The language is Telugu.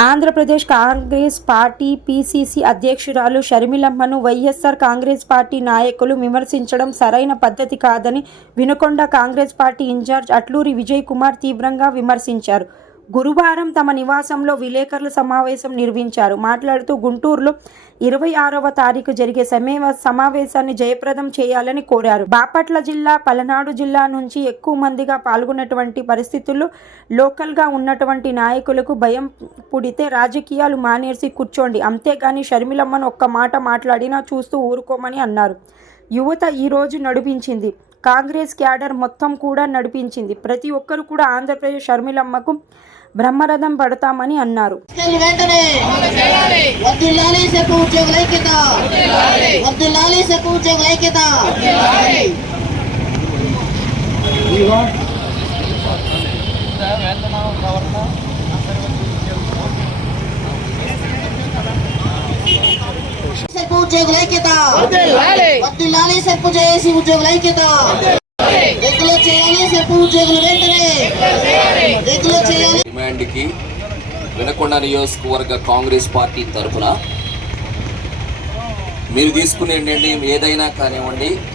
ఆంధ్రప్రదేశ్ కాంగ్రెస్ పార్టీ పీసీసీ అధ్యక్షురాలు షర్మిలమ్మను వైఎస్ఆర్ కాంగ్రెస్ పార్టీ నాయకులు విమర్శించడం సరైన పద్ధతి కాదని వినుకొండ కాంగ్రెస్ పార్టీ ఇన్ఛార్జ్ అట్లూరి విజయ్ కుమార్ తీవ్రంగా విమర్శించారు. గురువారం తమ నివాసంలో విలేకరుల సమావేశం నిర్వహించారు. మాట్లాడుతూ గుంటూరులో ఇరవై ఆరవ తారీఖు జరిగే సమేవ సమావేశాన్ని జయప్రదం చేయాలని కోరారు. బాపట్ల జిల్లా పలనాడు జిల్లా నుంచి ఎక్కువ మందిగా పాల్గొన్నటువంటి పరిస్థితుల్లో లోకల్గా ఉన్నటువంటి నాయకులకు భయం పుడితే రాజకీయాలు మానేసి కూర్చోండి. అంతేగాని షర్మిలమ్మను ఒక్క మాట మాట్లాడినా చూస్తూ ఊరుకోమని అన్నారు. యువత ఈరోజు నడిపించింది. కాంగ్రెస్ క్యాడర్ మొత్తం కూడా నడిపించింది. ప్రతి ఒక్కరు కూడా ఆంధ్రప్రదేశ్ షర్మిలమ్మకు బ్రహ్మరథం పడతామని అన్నారు. వెంటనే ఉద్యోగుల ఐక్యత వద్దులాలి సెక్కు చేసి ఉద్యోగుల ఐక్యత రెగ్యులర్ చేయాలి సెక్కు ఉద్యోగులు వెంటనే. రెగ్యులర్ చేయాలి. డిమాండ్కి వినకొండ నియోజకవర్గ కాంగ్రెస్ పార్టీ తరఫున మీరు తీసుకునే నిర్ణయం ఏదైనా కానివ్వండి